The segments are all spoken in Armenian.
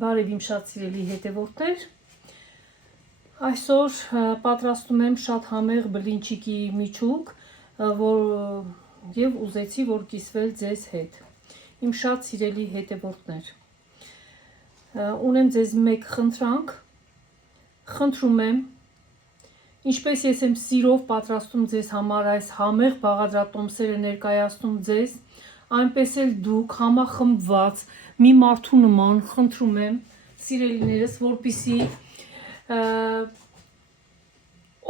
Բարև իմ շատ սիրելի հետևորդներ, այսօր պատրաստում եմ շատ համեղ բլինչիկի միջուկ և ուզեցի, որ կիսվել ձեզ հետ, իմ շատ սիրելի հետևորդներ, ունեմ ձեզ մեկ խնդրանք, խնդրում եմ, ինչպես ես եմ սիրով պատրաստում ձեզ համար այս համեղ բաղադրատոմսերը ներկայացնում ձեզ, այնպես էլ դուք համախմբված մի մարդու նման խնդրում եմ սիրելիներս, որպեսզի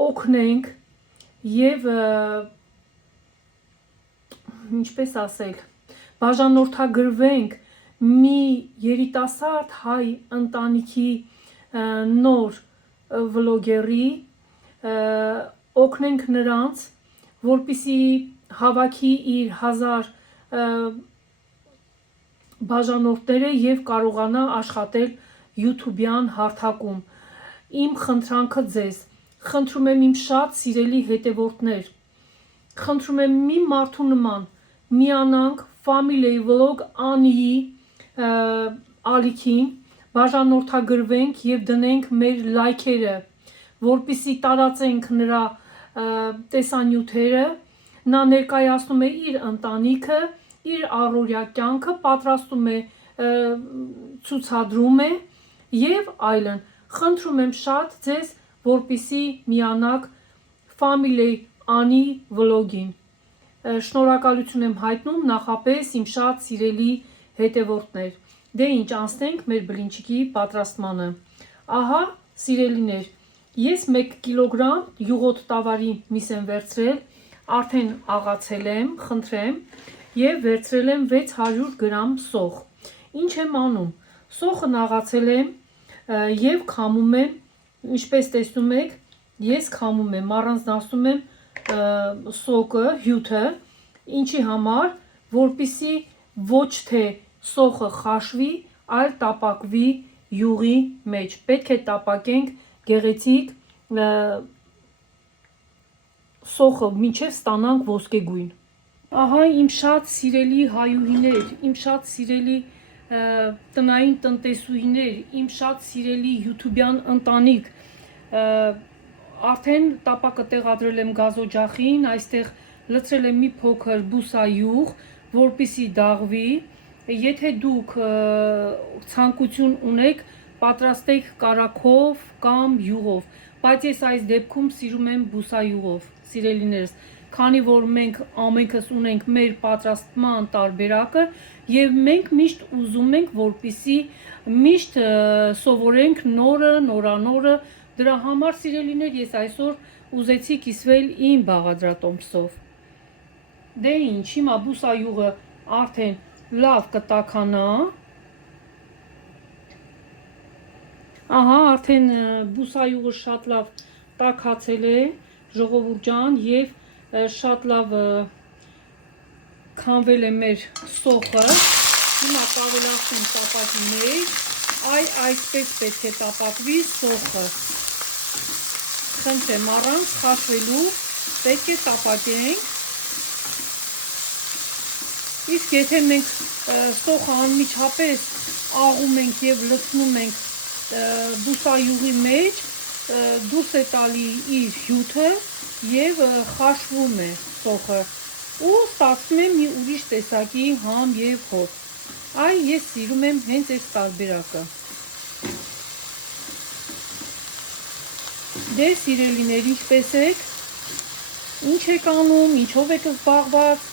օգնենք և ինչպես ասել, բաժանորդագրվենք մի երիտասարդ հայ ընտանիքի նոր վլոգերի, օգնենք նրանց, որպեսզի հավաքի իր 1000 բաժանորդները և կարողանա աշխատել YouTube-յան հարթակում, իմ խնդրանքը ձեզ, խնդրում եմ իմ շատ սիրելի հետևորդներ, խնդրում եմ մի մարդու նման, միանանք Family Vlog Անիի ալիքին, բաժանորդագրվենք և դնենք մեր լայքերը, որպեսզի տարածենք նրա տեսանյութերը, նա ներկայացնում է իր ընտանիքը, իր առօրյա կյանքը, պատրաստում է, ցուցադրում է և այլն, խնդրում եմ շատ ձեզ, որպեսզի միանաք Family Անի վլոգին, շնորհակալություն եմ հայտնում նախապես իմ շատ սիրելի հետևորդներ, դե ինչ անցնենք մեր բլինչիկի պատրաստմանը, ահա սիրելիներ, ես 1 կիլոգրամ յուղոտ տավարի միս եմ վերցրել, արդեն աղացել եմ, խնդրեմ, և վերցրել եմ 600 գրամ սոխ, ինչ եմ անում, սոխն աղացել եմ և քամում եմ, ինչպես տեսնում եք, ես քամում եմ, առանձնացնում եմ սոկը, հյութը, ինչի համար, որպեսզի ոչ թե սոխը խաշվի, այլ տապակվի յուղի մեջ, պետք է տապակենք գեղեցիկ սոխը, մինչև ստանանք ոսկեգույն, ահա իմ շատ սիրելի հայուհիներ, իմ շատ սիրելի տնային տնտեսուհիներ, իմ շատ սիրելի YouTube-յան ընտանիք, արդեն տապակը տեղադրել եմ գազօջախին, այստեղ լցրել եմ մի փոքր բուսայուղ, որպեսզի դաղվի, եթե դուք ցանկություն ունեք, պատրաստեք կարագով կամ յուղով, բայց ես այս դեպքում սիրում եմ բուսայուղով, սիրելիներս, քանի որ մենք ամենքս ունենք մեր պատրաստման տարբերակը և մենք միշտ ուզում ենք, որպեսզի միշտ սովորենք նորանորը, դրա համար սիրելիներ ես այսօր ուզեցի կիսվել իմ բաղադրատոմսով, դե ինչ, հիմա բուսայուղը արդեն լավ կտաքանա, ահա արդեն բուսայուղը շատ լավ տաքացել է, ժողովուրդ ջան, և շատ լավ քամվել է մեր սոխը, հիմա կավելացնեմ տապակի մեջ, այսպես պետք է տապակվի սոխը, խնդրեմ առանց խաշվելու պետք է տապակենք, իսկ եթե մենք սոխը անմիջապես աղում ենք և լցնում ենք բուսայուղի մեջ, դուրս է տալի իր հյութը և խաշվում է սոխը ու ստացվում է մի ուրիշ տեսակի համ և հոտ, ես սիրում եմ հենց այս տարբերակը, դե սիրելիներ ինչպես եք, ինչ եք անում, ինչով եք զբաղված,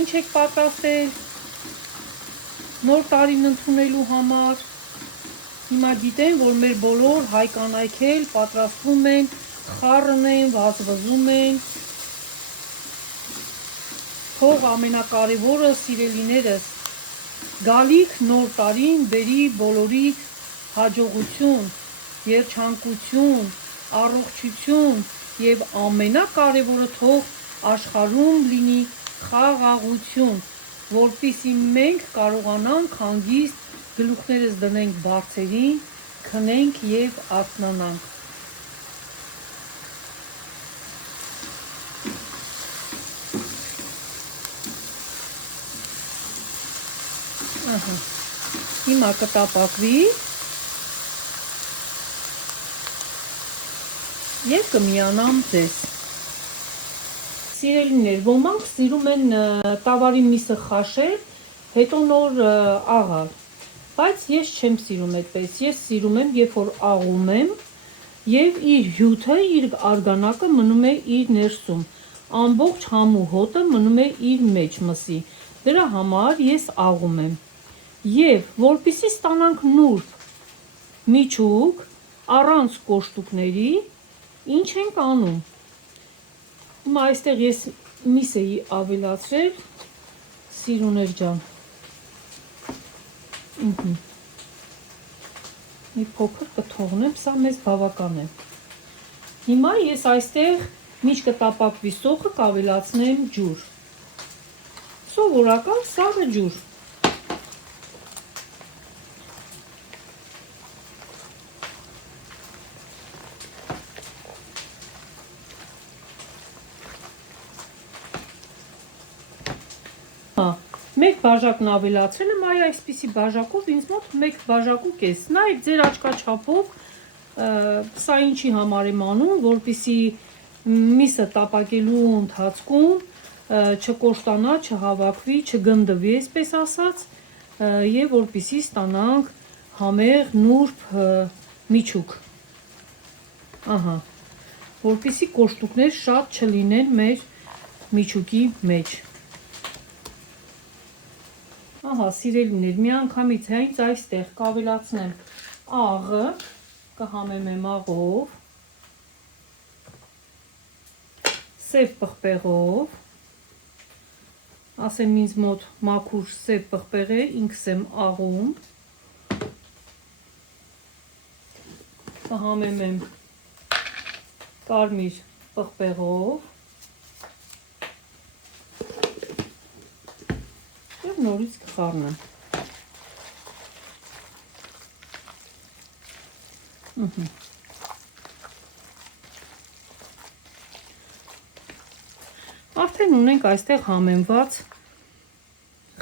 ինչ եք պատրաստել նոր տարին ընդունելու համար, հիմա գիտեմ, որ մեր բոլոր հայ կանայք էլ պատրաստվում են, խառն են, վազվզում են, թող ամենակարևորը սիրելիներս, գալիք նոր տարին բերի բոլորիդ հաջողություն, երջանկություն, առողջություն և ամենակարևորը թող աշխարհում լինի խաղաղություն, որպեսզի մենք կարողանանք հանգիստ գլուխներս դնենք բարձերին, քնենք և արթնանանք, հիմա կտապակվի եւ կմիանամ ձեզ։ Սիրելիներ, ոմանք սիրում են տավարի միսը խաշել, հետո նոր աղալ, բայց ես չեմ սիրում այդպես, ես սիրում եմ, երբ որ աղում եմ եւ իր հյութը, իր արգանակը մնում է իր ներսում, ամբողջ համու հոտը մնում է իր մեջ մսի, դրա համար ես աղում եմ եւ որպեսզի ստանանք նուրբ միջուկ առանց կոշտուկների, ինչ ենք անում։ Հիմա այստեղ ես միս էի ավելացրել, սիրուներ ջան, մի փոքր կթողնեմ, սա մեզ բավական է։ Հիմա ես այստեղ մինչ կտապակվի սոխը կավելացնեմ ջուր, սովորական սառը ջուր։ Մեկ բաժակն ավելացրել եմ, այ այսպիսի բաժակով ինձ մոտ մեկ բաժակու կես, նայեք ձեր աչքաչափով, սա ինչի համար եմ անում, որպեսզի միսը տապակելու ընթացքում չկոշտանա, չհավաքվի, չգնդվի, այսպես ասած, եւ որպեսզի ստանանք համեղ նուրբ միջուկ։ Ահա, որպեսզի կոշտուկներ շատ չլինեն մեր միջուկի մեջ։ Ահա, սիրելիներ, մի անգամից հենց այստեղ կավելացնեմ աղը, կհամեմեմ աղով, սև պղպեղով, ասեմ ինձ մոտ մաքուր սև պղպեղ է, ինքս եմ աղում, կհամեմեմ կարմիր պղպեղով և նորից կխառնեմ։ Արդեն ունենք այստեղ համեմված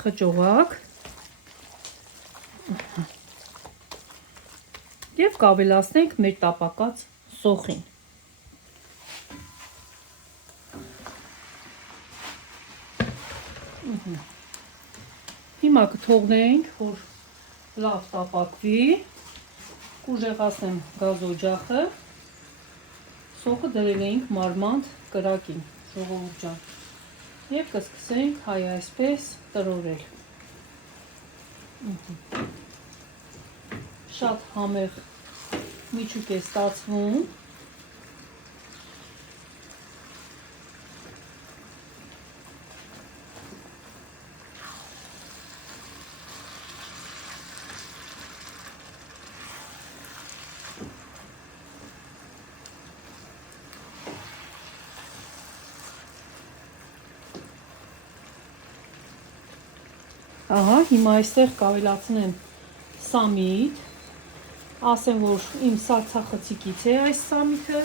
խճողակ և կավելացնենք մեր տապակած սոխին։ Հիմա կթողնենք, որ լավ տապակվի, կուժեղացնեմ գազօջախը, սոխը դրել էինք մարմանդ կրակին, ժողովուրդ ջան, և կսկսենք հայ այսպես տրորել։ Շատ համեղ միջուկ է ստացվում։ Ահա, հիմա այստեղ կավելացնեմ սամիտ, ասեմ, որ իմ սառցախցիկից է այս սամիթը,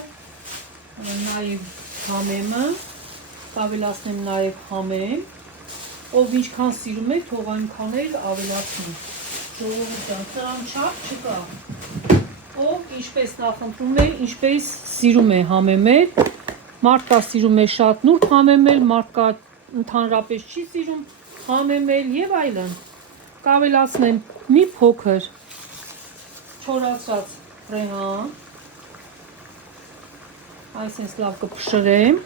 նաև համեմը, կավելացնեմ նաև համեմ, ով ինչքան սիրում է, թող այնքան էլ ավելացնի, ժողովուրդ ջան, սրան չափ չկա, ով ինչպես նախընտրում է, ինչպես սիրում է համեմել, մարդկա սիրում է շատ նուրբ համեմել, մարդկա ընդհանրապես չի սիրում համեմել և այլն, կավելացնեմ մի փոքր չորացած ռեհան, այսպես լավ կփշրեմ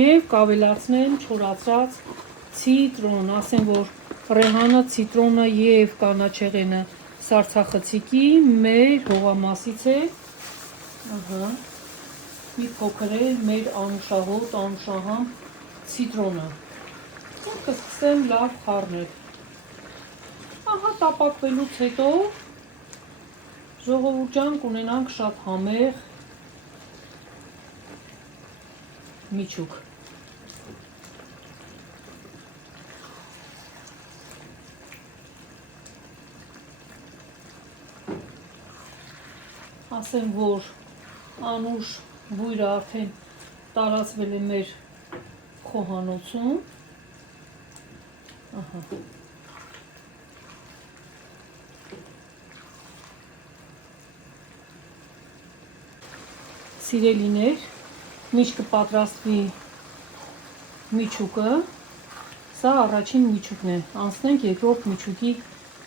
և կավելացնեմ չորացած ցիտրոն, ասեմ, որ ռեհանը, ցիտրոնը և կանաչեղենը սառցախցիկի մեր հողամասից է, մի փոքր է մեր անուշահոտ, անուշահամ ցիտրոնը, կսկսեմ լավ խառնել։ Ահա տապակվելուց հետո ժողովուրդ ջան կունենանք շատ համեղ միջուկ։ Ասեմ, որ անուշ բույրը արդեն տարածվել է մեր խոհանոցում։ Ահա։ Սիրելիներ, միշտ կպատրաստվի միջուկը, սա առաջին միջուկն է, անցնենք երկրորդ միջուկի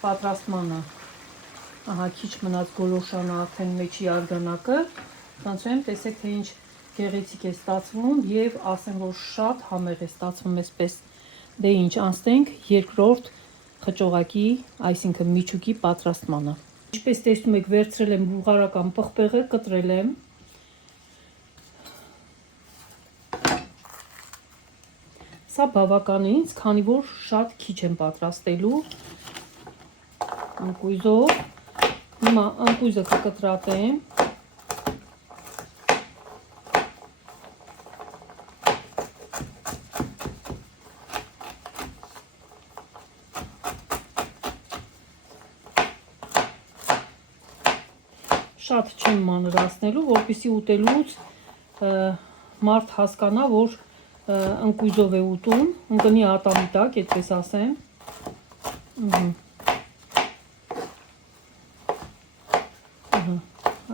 պատրաստմանը, ահա քիչ մնաց գոլորշանը արդեն մեջի արգանակը, կանցում եմ տեսեք թե ինչ գեղեցիկ է ստացվում և ասեմ որ շատ համեղ է ստացվում այսպես, դե ինչ անցնենք երկրորդ խճողակի, այսինքն միջուկի պատրաստմանը, ինչպես տեսնում եք վերցրել եմ բուլղարական պղպեղը, կտրել եմ, Սա բավական է ինձ, քանի որ շատ քիչ եմ պատրաստելու ընկույզով, հիմա ընկույզը կկտրատեմ, շատ չեմ մանրացնելու, որպեսզի ուտելուց մարդ հասկանա, որ ընկույզով է ուտում, ընկնի ատամի տակ, այդպես ասեմ,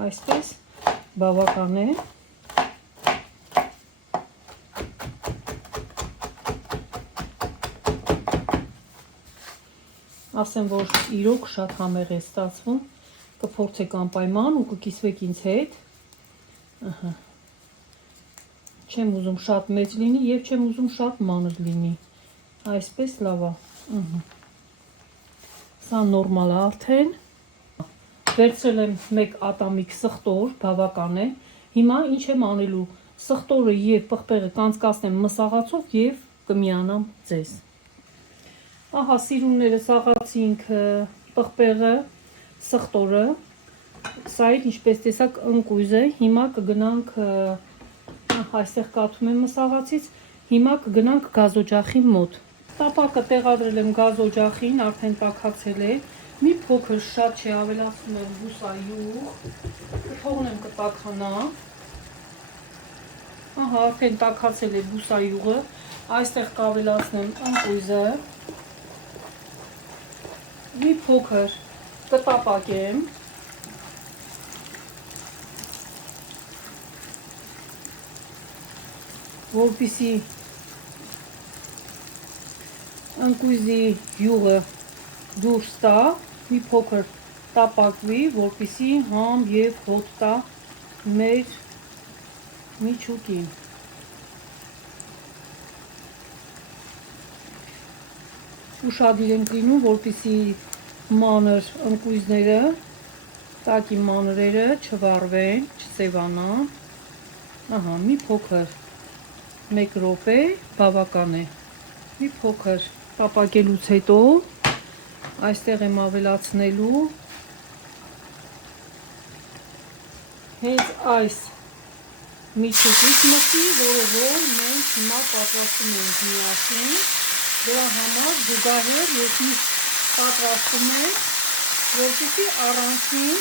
այսպես բավական է, ասեմ, որ իրոք շատ համեղ է ստացվում, կփորձեք անպայման ու կկիսվեք ինձ հետ, չեմ ուզում շատ մեծ լինի և չեմ ուզում շատ մանր լինի, այսպես լավ է, սա նորմալ է արդեն, վերցրել եմ մեկ ատամիկ սխտոր, բավական է, հիմա ինչ եմ անելու, սխտորը և պղպեղը կանցկացնեմ մսաղացով և կմիանամ ձեզ, ահա սիրունները սաղացինք պղպեղը, սխտորը, սա էր ինչպես տեսակ ընկույզ է, հիմա կգնանք այստեղ կաթում եմ մսաղացից, հիմա կգնանք գազօջախի մոտ, տապակը տեղադրել եմ գազօջախին, արդեն տաքացել է, մի փոքր շատ չի ավելացնում եմ բուսայուղ, կթողնեմ կտաքանա, ահա արդեն տաքացել է բուսայուղը, այստեղ կավելացնեմ ընկույզը, մի փոքր կտապակեմ, որպեսզի ընկույզի յուղը դուրս տա, մի փոքր տապակվի, որպեսզի համ և հոտ տա մեր միջուկին։ Ուշադիր ենք լինում, որպեսզի մանր ընկույզները, տակի մանրերը չվառվեն, չսևանան, ահա մի փոքր 1 րոպե բավական է, մի փոքր տապակելուց հետո այստեղ եմ ավելացնելու հենց այս միջուկից մսի, որը որ մենք հիմա պատրաստում ենք միասին, դրա համար զուգահեռ ես միշտ պատրաստում եմ, որպեսզի առանցին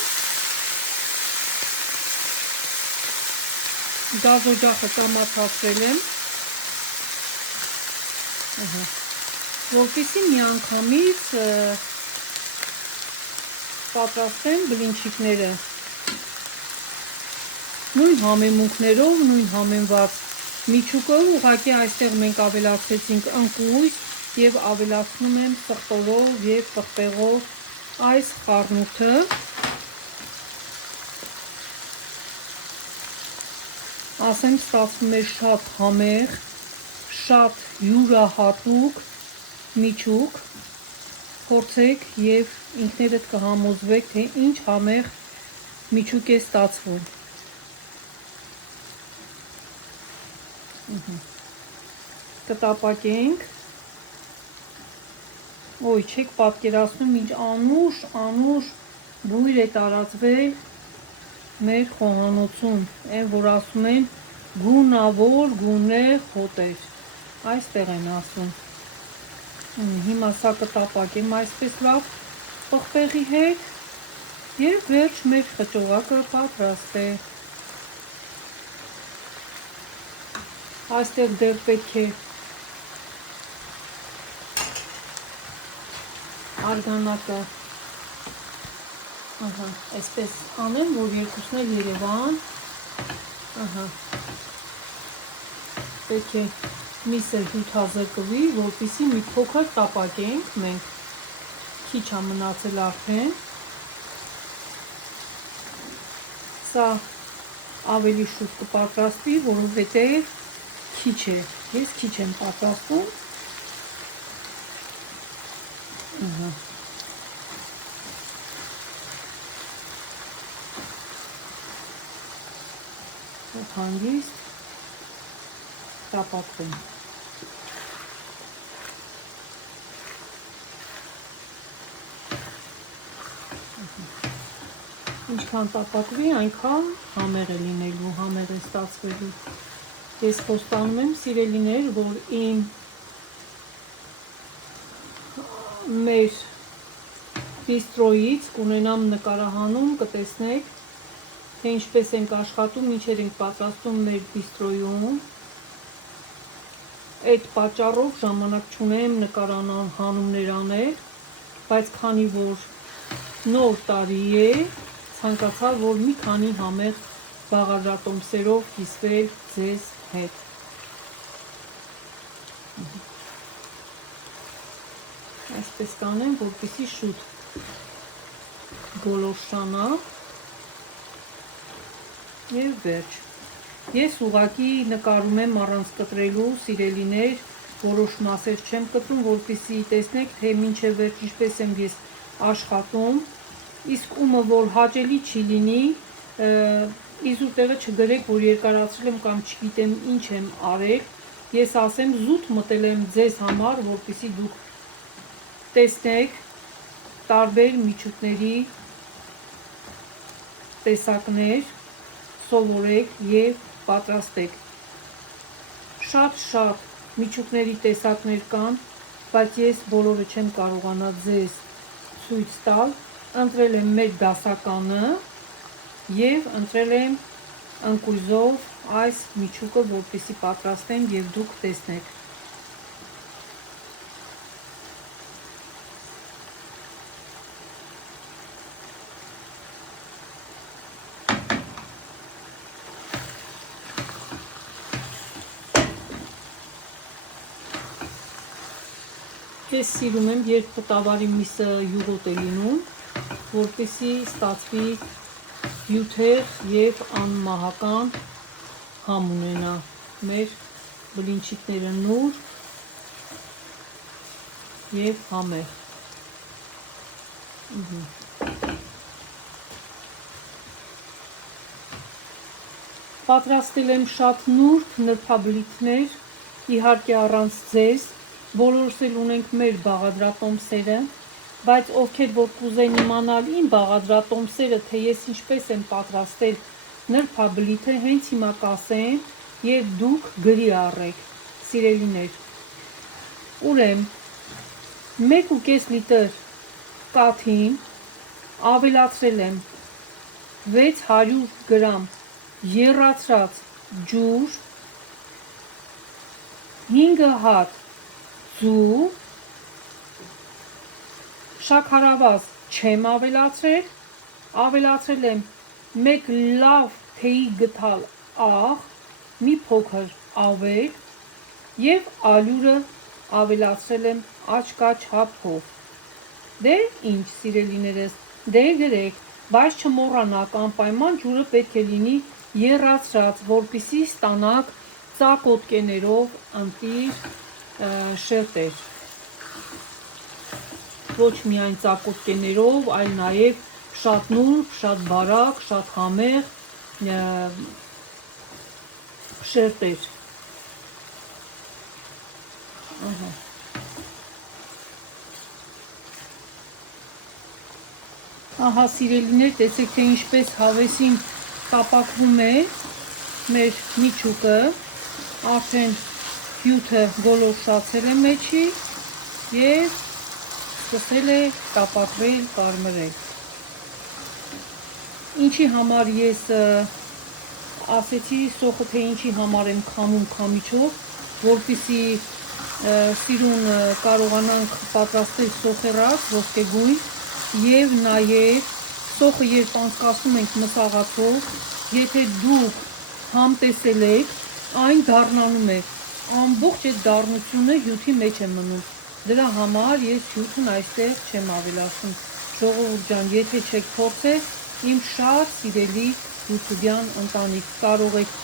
գազօջախը կամացացրել եմ, որպեսզի միանգամից պատրաստեմ բլինչիկները, նույն համեմունքներով, նույն համեմված միջուկը, ուղղակի այստեղ մենք ավելացրեցինք ընկույզ և ավելացնում եմ սխտորով և պղպեղով այս խառնուրդը, ասեմ ստացվում է շատ համեղ, շատ յուրահատուկ միջուկ, փորձեք և ինքներդ կհամոզվեք, թե ինչ համեղ միջուկ է ստացվում։ Կտապակենք, ոյ չեք պատկերացնում ինչ անուշ բույր է տարածվել մեր խոհանոցում, այն որ ասում են գունավոր, գունեղ հոտեր, այստեղ են ասում, հիմա սա կտապակեմ այսպես լավ պղպեղի հետ և վերջ մեր խճողակը պատրաստ է, այստեղ դեռ պետք է արգանակը այսպես անեմ, որ երկուսն էլ երևան, Ահա։ Պետք է միսը հյութազրկվի, որպեսզի մի փոքր տապակենք մենք։ Քիչ է մնացել արդեն։ Սա ավելի շուտ կպատրաստվի, որովհետև քիչ է։ Ես քիչ եմ պատրաստում։ Ահա։ Հանգիստ տապակվեմ։ Ինչքան տապակվի, այնքան համեղ է լինելու, համեղ է ստացվելու։ Ես խոստանում եմ, սիրելիներ, որ մեր բիստրոյից կունենամ նկարահանում, կտեսնեք, թե ինչպես ենք աշխատում, ինչեր ենք պատրաստում մեր բիստրոյում։ Այդ պատճառով ժամանակ չունեմ նկարահանումներ անել, բայց քանի որ նոր տարի է, ցանկացա, որ մի քանի համեղ բաղադրատոմսերով կիսվել ձեզ հետ։ Այսպես կանեմ, որպեսզի շուտ գոլորշանա և վերջ։ Ես ուղղակի նկարում եմ առանց կտրելու, սիրելիներ, որոշ մասեր չեմ կտրում, որպեսզի տեսնեք, թե մինչև վերջ ինչպես եմ ես աշխատում, իսկ ումը որ հաճելի չի լինի, իզուր տեղը չգրեք, որ երկարացրել եմ կամ չգիտեմ ինչ եմ արել, ես ասեմ զուտ մտել եմ ձեզ համար, որպեսզի դուք տեսնեք տարբեր միջուկների տեսակներ, սովորեք և պատրաստեք։ Շատ միջուկների տեսակներ կան, բայց ես բոլորը չեմ կարողանա ձեզ ցույց տալ, ընտրել եմ մեր դասականը և ընտրել եմ ընկույզով այս միջուկը, որպեսզի պատրաստեմ և դուք տեսնեք։ Ես սիրում եմ, երբ պտավարի միսը յուղոտ է լինում, որպեսզի ստացվի հյութեղ և անմահական համ ունենա մեր բլինչիկները նուրբ և համեղ։ Պատրաստել եմ շատ նուրբ նրբաբլիթներ, իհարկե առանց ձեզ, բոլորս էլ ունենք մեր բաղադրատոմսերը, բայց ովքեր որ կուզեն իմանալ իմ բաղադրատոմսերը, թե ես ինչպես եմ պատրաստել նրբաբլիթը, հենց հիմա կասեմ և դուք գրի առեք, սիրելիներ։ Ուրեմն 1,5 լիտր կաթին ավելացրել եմ 600 գրամ եռացրած ջուր, 5 հատ ձու, շաքարավազ չեմ ավելացրել, ավելացրել եմ 1 լավ թեյի գթալ աղ, մի փոքր ավեր և ալյուրը ավելացրել եմ աչքաչափով։ Դե ինչ սիրելիներս, դե գրեք, բայց չմոռանաք, անպայման ջուրը պետք է լինի եռացրած, որպեսզի ստանաք ծակոտկեներով ընտիր շերտեր։ Ոչ միայն ծակոտկեներով, այլ նաև շատ նուրբ, շատ բարակ, շատ համեղ շերտեր։ Ահա սիրելիներ, տեսեք, թե ինչպես հավեսին տապակվում է մեր միջուկը, արդեն հյութը գոլորշացել է մեջի և սկսել է տապակվել, կարմրել։ Ինչի համար ես ասեցի սոխը, թե ինչի համար եմ քամում քամիչով, որպեսզի սիրուն կարողանանք պատրաստել սոխերած, ոսկեգույն, և նաև սոխը երբ անցկացնում ենք մսաղաթով, եթե դուք համտեսել եք, այն դառնանում է ամբողջ այդ դառնությունը հյութի մեջ է մնում։ Դրա համար ես հյութն այստեղ չեմ ավելացնում։ Ժողովուրդ ջան, եթե չեք փորձել, իմ շատ սիրելի յութուբյան ընտանիք, կարող եք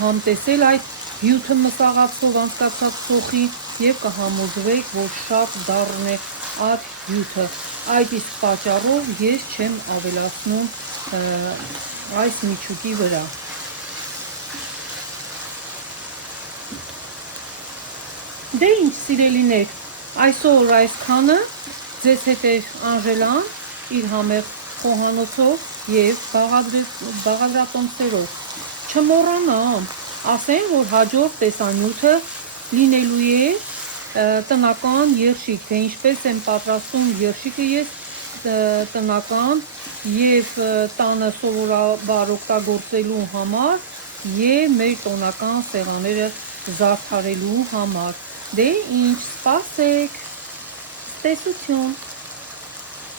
համտեսել այդ հյութը մսաղացով անցկացած սոխի եւ կհամոզվեք, որ շատ դառն է այդ հյութը։ Այդ իսկ պատճառով ես չեմ ավելացնում այս միջուկի վրա։ Դե ինչ սիրելիներ, այսօր այսքանը, ձեզ հետ էր Անժելան իր համեղ խոհանոցով եւ բաղադրատոմսերով։ Չմոռանամ ասեմ, որ հաջորդ տեսանյութը լինելու է տնական երշիկ, թե ինչպես եմ պատրաստում երշիկը ես տնական եւ տանը սովորաբար օգտագործելու համար եւ մեր տոնական սեղանները զարդարելու համար։ Դե ինչ, սպասեք, տեսություն։